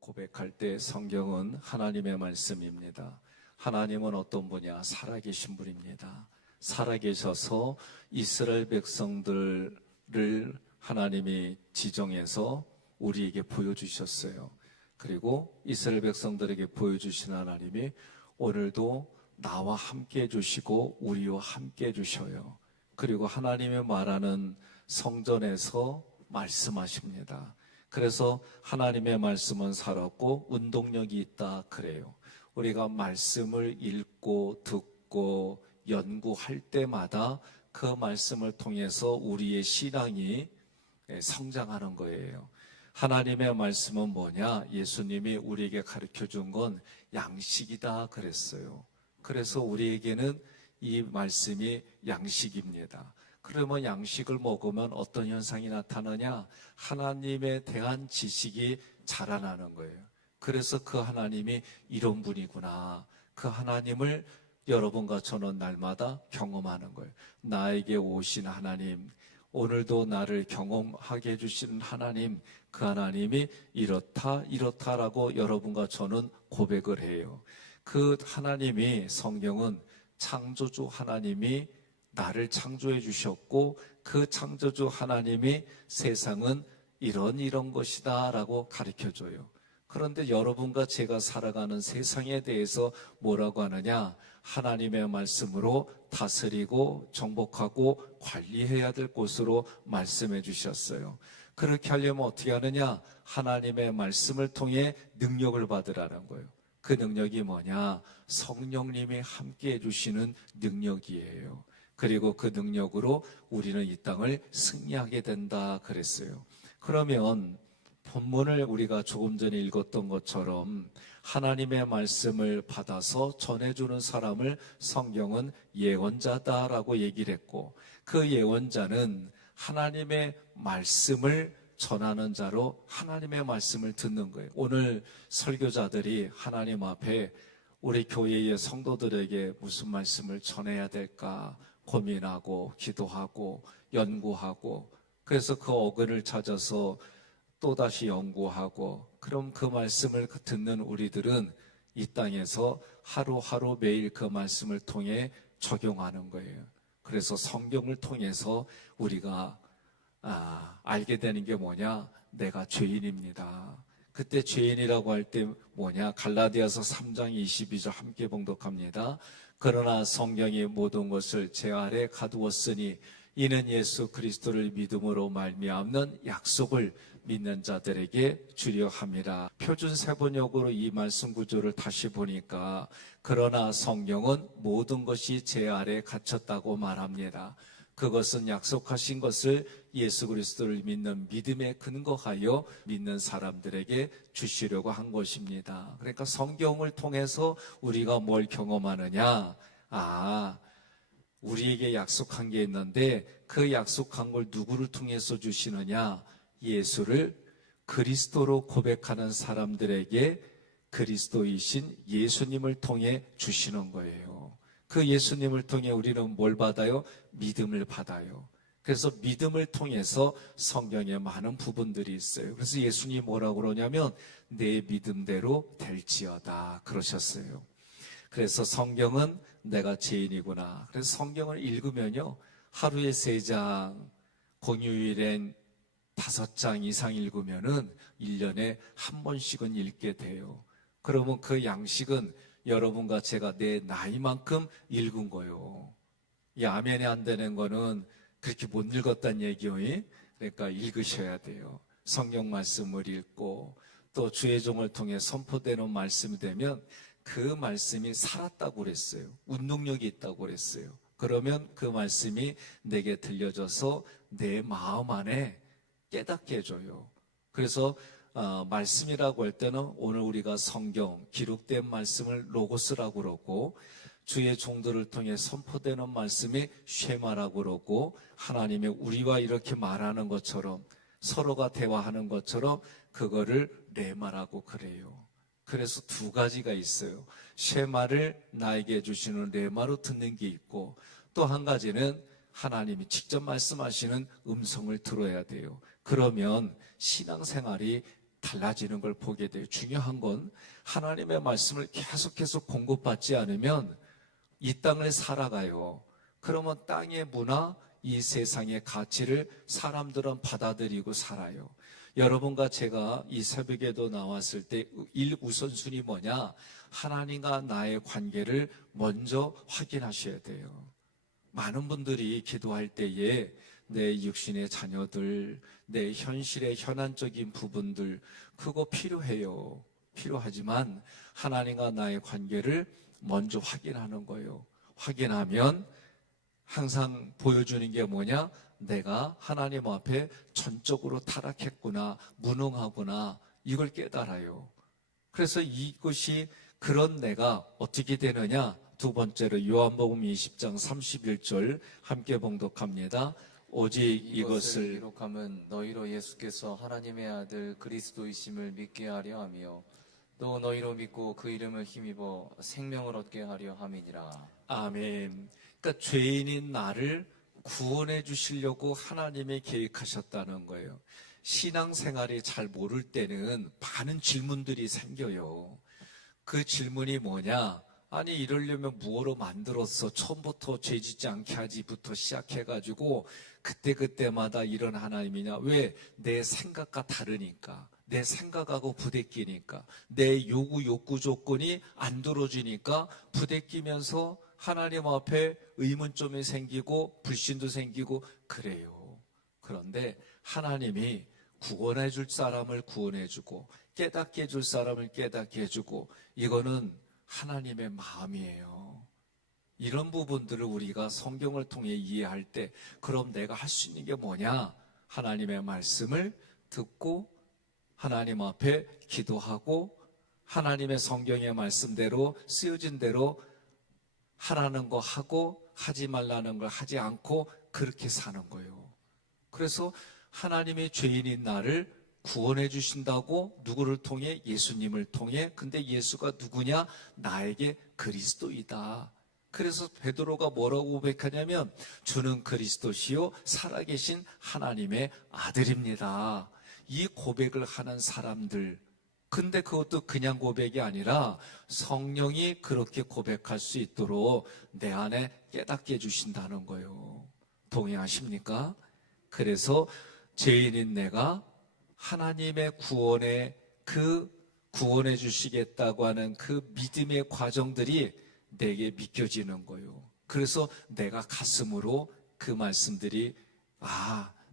고백할 때 성경은 하나님의 말씀입니다. 하나님은 어떤 분이야? 살아계신 분입니다. 살아계셔서 이스라엘 백성들을 하나님이 지정해서 우리에게 보여주셨어요. 그리고 이스라엘 백성들에게 보여주신 하나님이 오늘도 나와 함께 해주시고 우리와 함께 해주셔요. 그리고 하나님의 말하는 성전에서 말씀하십니다. 그래서 하나님의 말씀은 살았고 운동력이 있다 그래요. 우리가 말씀을 읽고 듣고 연구할 때마다 그 말씀을 통해서 우리의 신앙이 성장하는 거예요. 하나님의 말씀은 뭐냐? 예수님이 우리에게 가르쳐 준 건 양식이다 그랬어요. 그래서 우리에게는 이 말씀이 양식입니다. 그러면 양식을 먹으면 어떤 현상이 나타나냐? 하나님에 대한 지식이 자라나는 거예요. 그래서 그 하나님이 이런 분이구나. 그 하나님을 여러분과 저는 날마다 경험하는 거예요. 나에게 오신 하나님, 오늘도 나를 경험하게 해주시는 하나님, 그 하나님이 이렇다라고 여러분과 저는 고백을 해요. 그 하나님이, 성경은 창조주 하나님이 나를 창조해 주셨고 그 창조주 하나님이 세상은 이런 것이다 라고 가르쳐줘요. 그런데 여러분과 제가 살아가는 세상에 대해서 뭐라고 하느냐? 하나님의 말씀으로 다스리고 정복하고 관리해야 될 곳으로 말씀해 주셨어요. 그렇게 하려면 어떻게 하느냐? 하나님의 말씀을 통해 능력을 받으라는 거예요. 그 능력이 뭐냐? 성령님이 함께 해주시는 능력이에요. 그리고 그 능력으로 우리는 이 땅을 승리하게 된다 그랬어요. 그러면 본문을 우리가 조금 전에 읽었던 것처럼 하나님의 말씀을 받아서 전해주는 사람을 성경은 예언자다라고 얘기를 했고, 그 예언자는 하나님의 말씀을 전하는 자로 하나님의 말씀을 듣는 거예요. 오늘 설교자들이 하나님 앞에 우리 교회의 성도들에게 무슨 말씀을 전해야 될까 고민하고 기도하고 연구하고, 그래서 그 어근을 찾아서 또다시 연구하고, 그럼 그 말씀을 듣는 우리들은 이 땅에서 하루하루 매일 그 말씀을 통해 적용하는 거예요. 그래서 성경을 통해서 우리가 알게 되는 게 뭐냐? 내가 죄인입니다. 그때 죄인이라고 할 때 뭐냐? 갈라디아서 3장 22절 함께 봉독합니다. 그러나 성경이 모든 것을 제 아래 가두었으니 이는 예수 그리스도를 믿음으로 말미암는 약속을 믿는 자들에게 주려 함이라. 표준 세번역으로 이 말씀 구조를 다시 보니까 그러나 성경은 모든 것이 제 아래 갇혔다고 말합니다. 그것은 약속하신 것을 예수 그리스도를 믿는 믿음에 근거하여 믿는 사람들에게 주시려고 한 것입니다. 그러니까 성경을 통해서 우리가 뭘 경험하느냐? 우리에게 약속한 게 있는데 그 약속한 걸 누구를 통해서 주시느냐? 예수를 그리스도로 고백하는 사람들에게 그리스도이신 예수님을 통해 주시는 거예요. 그 예수님을 통해 우리는 뭘 받아요? 믿음을 받아요. 그래서 믿음을 통해서 성경에 많은 부분들이 있어요. 그래서 예수님이 뭐라고 그러냐면 내 믿음대로 될지어다 그러셨어요. 그래서 성경은 내가 죄인이구나. 그래서 성경을 읽으면요, 하루에 3장, 공휴일엔 5장 이상 읽으면은 1년에 한 번씩은 읽게 돼요. 그러면 그 양식은 여러분과 제가 내 나이만큼 읽은 거예요. 이 아멘이 안 되는 거는 그렇게 못 읽었다는 얘기요. 그러니까 읽으셔야 돼요. 성경 말씀을 읽고 또 주의 종을 통해 선포되는 말씀이 되면 그 말씀이 살았다고 그랬어요. 운동력이 있다고 그랬어요. 그러면 그 말씀이 내게 들려져서 내 마음 안에 깨닫게 해줘요. 그래서 말씀이라고 할 때는 오늘 우리가 성경, 기록된 말씀을 로고스라고 그러고, 주의 종들을 통해 선포되는 말씀이 쉐마라고 그러고, 하나님의 우리와 이렇게 말하는 것처럼 서로가 대화하는 것처럼 그거를 레마라고 그래요. 그래서 2가지가 있어요. 쉐마를 나에게 주시는 레마로 듣는 게 있고, 또 한 가지는 하나님이 직접 말씀하시는 음성을 들어야 돼요. 그러면 신앙생활이 달라지는 걸 보게 돼요. 중요한 건 하나님의 말씀을 계속해서 공급받지 않으면 이 땅을 살아가요. 그러면 땅의 문화, 이 세상의 가치를 사람들은 받아들이고 살아요. 여러분과 제가 이 새벽에도 나왔을 때 우선순위 뭐냐? 하나님과 나의 관계를 먼저 확인하셔야 돼요. 많은 분들이 기도할 때에 내 육신의 자녀들, 내 현실의 현안적인 부분들, 그거 필요해요. 필요하지만 하나님과 나의 관계를 먼저 확인하는 거예요. 확인하면 항상 보여주는 게 뭐냐? 내가 하나님 앞에 전적으로 타락했구나, 무능하구나, 이걸 깨달아요. 그래서 이것이 그런 내가 어떻게 되느냐? 두 번째로 요한복음 20장 31절 함께 봉독합니다. 오직 이것을 기록함은 너희로 예수께서 하나님의 아들 그리스도이심을 믿게 하려 하며 또 너희로 믿고 그 이름을 힘입어 생명을 얻게 하려 함이니라. 아멘. 그러니까 죄인인 나를 구원해 주시려고 하나님이 계획하셨다는 거예요. 신앙생활이 잘 모를 때는 많은 질문들이 생겨요. 그 질문이 뭐냐? 아니 이러려면 무엇으로 만들었어? 처음부터 죄 짓지 않게 하지부터 시작해가지고 그때그때마다 이런 하나님이냐? 왜? 내 생각과 다르니까, 내 생각하고 부대끼니까, 내 요구 욕구 조건이 안 들어주니까 부대끼면서 하나님 앞에 의문점이 생기고 불신도 생기고 그래요. 그런데 하나님이 구원해 줄 사람을 구원해 주고 깨닫게 해줄 사람을 깨닫게 해주고, 이거는 하나님의 마음이에요. 이런 부분들을 우리가 성경을 통해 이해할 때 그럼 내가 할 수 있는 게 뭐냐? 하나님의 말씀을 듣고 하나님 앞에 기도하고 하나님의 성경의 말씀대로 쓰여진 대로 하라는 거 하고 하지 말라는 걸 하지 않고 그렇게 사는 거예요. 그래서 하나님의 죄인인 나를 구원해 주신다고 누구를 통해? 예수님을 통해. 근데 예수가 누구냐? 나에게 그리스도이다. 그래서 베드로가 뭐라고 고백하냐면 주는 그리스도시요 살아계신 하나님의 아들입니다. 이 고백을 하는 사람들, 근데 그것도 그냥 고백이 아니라 성령이 그렇게 고백할 수 있도록 내 안에 깨닫게 해주신다는 거예요. 동의하십니까? 그래서 죄인인 내가 하나님의 구원해 주시겠다고 하는 그 믿음의 과정들이 내게 믿겨지는 거예요. 그래서 내가 가슴으로 그 말씀들이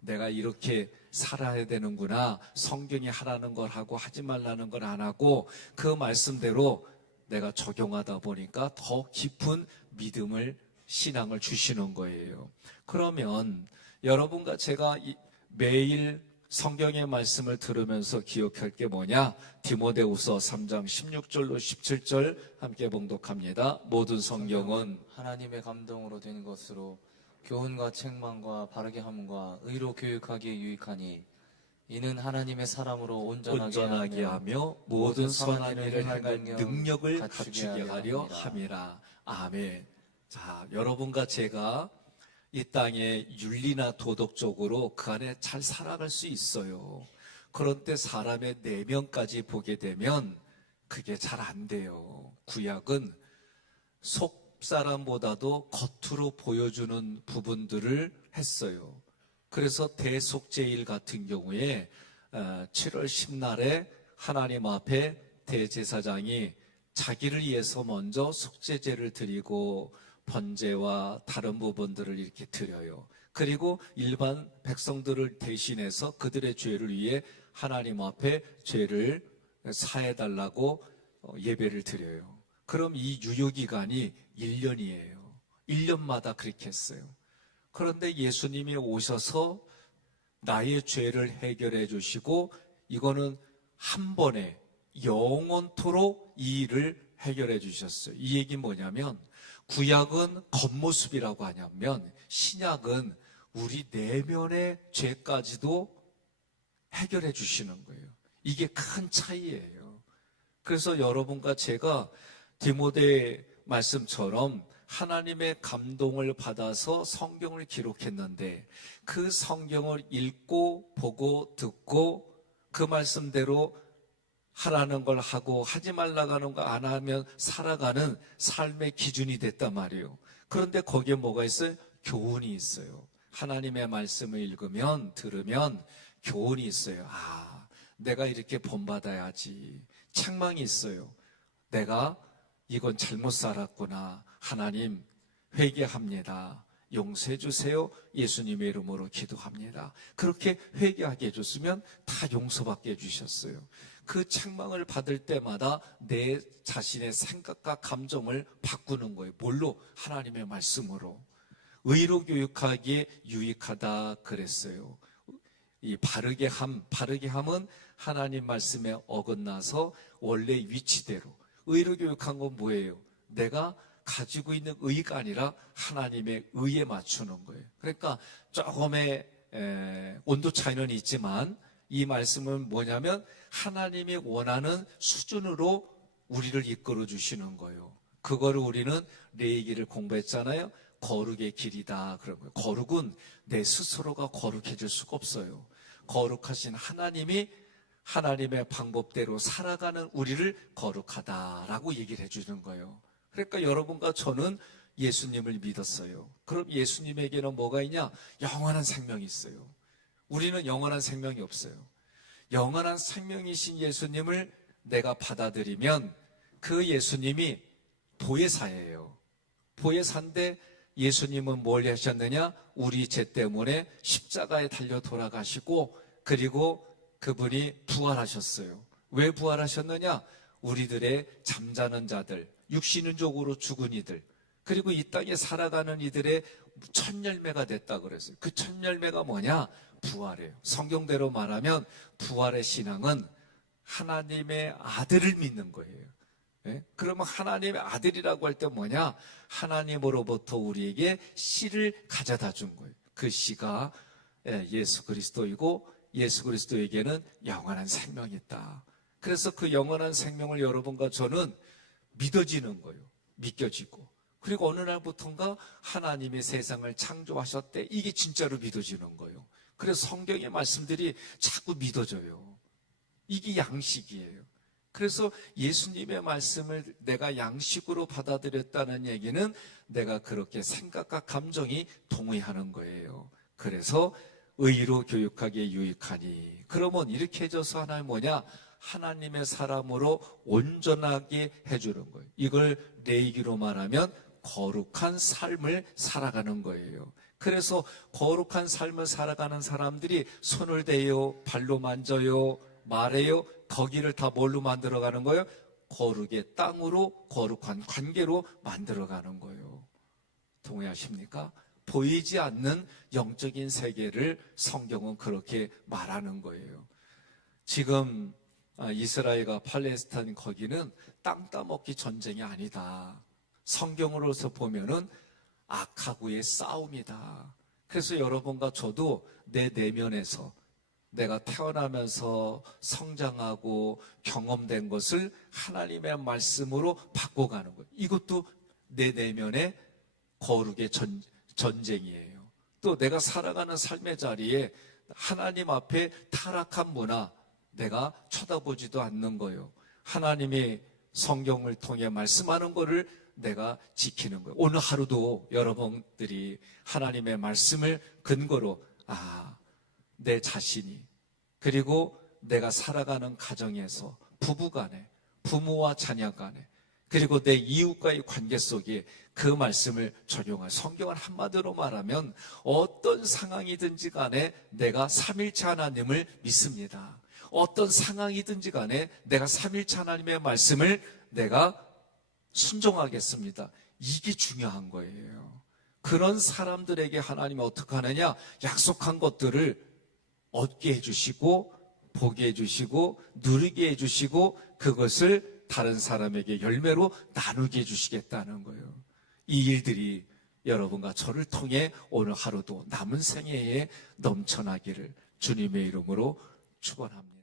내가 이렇게 살아야 되는구나. 성경이 하라는 걸 하고 하지 말라는 걸 안 하고 그 말씀대로 내가 적용하다 보니까 더 깊은 믿음을, 신앙을 주시는 거예요. 그러면 여러분과 제가 매일 성경의 말씀을 들으면서 기억할 게 뭐냐? 디모데후서 3장 16절로 17절 함께 봉독합니다. 모든 성경은 하나님의 감동으로 된 것으로 교훈과 책망과 바르게 함과 의로 교육하기에 유익하니 이는 하나님의 사람으로 온전하게 하며 모든 선한 일을 행할 능력을 갖추게 하려 함이라. 아멘. 자, 여러분과 제가 이 땅에 윤리나 도덕적으로 그 안에 잘 살아갈 수 있어요. 그런데 사람의 내면까지 보게 되면 그게 잘 안 돼요. 구약은 속 사람보다도 겉으로 보여주는 부분들을 했어요. 그래서 대속죄일 같은 경우에 7월 10날에 하나님 앞에 대제사장이 자기를 위해서 먼저 속죄제를 드리고 번제와 다른 부분들을 이렇게 드려요. 그리고 일반 백성들을 대신해서 그들의 죄를 위해 하나님 앞에 죄를 사해달라고 예배를 드려요. 그럼 이 유효기간이 1년이에요. 1년마다 그렇게 했어요. 그런데 예수님이 오셔서 나의 죄를 해결해 주시고 이거는 한 번에 영원토록 이 일을 해결해 주셨어요. 이 얘기는 뭐냐면 구약은 겉모습이라고 하냐면 신약은 우리 내면의 죄까지도 해결해 주시는 거예요. 이게 큰 차이예요. 그래서 여러분과 제가 디모데 말씀처럼 하나님의 감동을 받아서 성경을 기록했는데 그 성경을 읽고 보고 듣고 그 말씀대로 하라는 걸 하고 하지 말라는 거 안 하면 살아가는 삶의 기준이 됐단 말이에요. 그런데 거기에 뭐가 있어요? 교훈이 있어요. 하나님의 말씀을 읽으면, 들으면 교훈이 있어요. 아, 내가 이렇게 본받아야지. 책망이 있어요. 내가 이건 잘못 살았구나. 하나님 회개합니다. 용서해 주세요. 예수님의 이름으로 기도합니다. 그렇게 회개하게 해줬으면 다 용서받게 해주셨어요. 그 책망을 받을 때마다 내 자신의 생각과 감정을 바꾸는 거예요. 뭘로? 하나님의 말씀으로. 의로 교육하기에 유익하다 그랬어요. 이 바르게 함은 하나님 말씀에 어긋나서 원래 위치대로. 의로 교육한 건 뭐예요? 내가 가지고 있는 의가 아니라 하나님의 의에 맞추는 거예요. 그러니까 조금의 온도 차이는 있지만 이 말씀은 뭐냐면 하나님이 원하는 수준으로 우리를 이끌어 주시는 거예요. 그거를 우리는 레위기를 공부했잖아요. 거룩의 길이다 그런 거예요. 거룩은 내 스스로가 거룩해질 수가 없어요. 거룩하신 하나님이 하나님의 방법대로 살아가는 우리를 거룩하다라고 얘기를 해주는 거예요. 그러니까 여러분과 저는 예수님을 믿었어요. 그럼 예수님에게는 뭐가 있냐? 영원한 생명이 있어요. 우리는 영원한 생명이 없어요. 영원한 생명이신 예수님을 내가 받아들이면 그 예수님이 보혜사예요. 보혜사인데 예수님은 뭘 하셨느냐? 우리 죄 때문에 십자가에 달려 돌아가시고 그리고 그분이 부활하셨어요. 왜 부활하셨느냐? 우리들의 잠자는 자들, 육신적으로 죽은 이들, 그리고 이 땅에 살아가는 이들의 첫 열매가 됐다 그랬어요. 그 첫 열매가 뭐냐? 부활이에요. 성경대로 말하면 부활의 신앙은 하나님의 아들을 믿는 거예요. 예? 그러면 하나님의 아들이라고 할 때 뭐냐? 하나님으로부터 우리에게 씨를 가져다 준 거예요. 그 씨가 예수 그리스도이고 예수 그리스도에게는 영원한 생명이 있다. 그래서 그 영원한 생명을 여러분과 저는 믿어지는 거예요. 믿겨지고. 그리고 어느 날부터인가 하나님이 세상을 창조하셨대. 이게 진짜로 믿어지는 거예요. 그래서 성경의 말씀들이 자꾸 믿어져요. 이게 양식이에요. 그래서 예수님의 말씀을 내가 양식으로 받아들였다는 얘기는 내가 그렇게 생각과 감정이 동의하는 거예요. 그래서 의로 교육하기에 유익하니. 그러면 이렇게 해줘서 하나님 뭐냐? 하나님의 사람으로 온전하게 해주는 거예요. 이걸 레위기로 말하면 거룩한 삶을 살아가는 거예요. 그래서 거룩한 삶을 살아가는 사람들이 손을 대요, 발로 만져요, 말해요. 거기를 다 뭘로 만들어가는 거예요? 거룩의 땅으로, 거룩한 관계로 만들어가는 거예요. 동의하십니까? 보이지 않는 영적인 세계를 성경은 그렇게 말하는 거예요. 지금 이스라엘과 팔레스타인 거기는 땅 따먹기 전쟁이 아니다. 성경으로서 보면은 악하고의 싸움이다. 그래서 여러분과 저도 내 내면에서 내가 태어나면서 성장하고 경험된 것을 하나님의 말씀으로 바꿔가는 거예요. 이것도 내 내면의 거룩의 전쟁이에요. 또 내가 살아가는 삶의 자리에 하나님 앞에 타락한 문화 내가 쳐다보지도 않는 거예요. 하나님이 성경을 통해 말씀하는 거를 내가 지키는 거예요. 오늘 하루도 여러분들이 하나님의 말씀을 근거로 내 자신이 그리고 내가 살아가는 가정에서 부부간에 부모와 자녀간에 그리고 내 이웃과의 관계 속에 그 말씀을 적용할 성경을 한마디로 말하면 어떤 상황이든지 간에 내가 삼일체 하나님을 믿습니다. 어떤 상황이든지 간에 내가 삼일체 하나님의 말씀을 내가 순종하겠습니다. 이게 중요한 거예요. 그런 사람들에게 하나님이 어떻게 하느냐? 약속한 것들을 얻게 해주시고 보게 해주시고 누리게 해주시고 그것을 다른 사람에게 열매로 나누게 해주시겠다는 거예요. 이 일들이 여러분과 저를 통해 오늘 하루도 남은 생애에 넘쳐나기를 주님의 이름으로 축원합니다.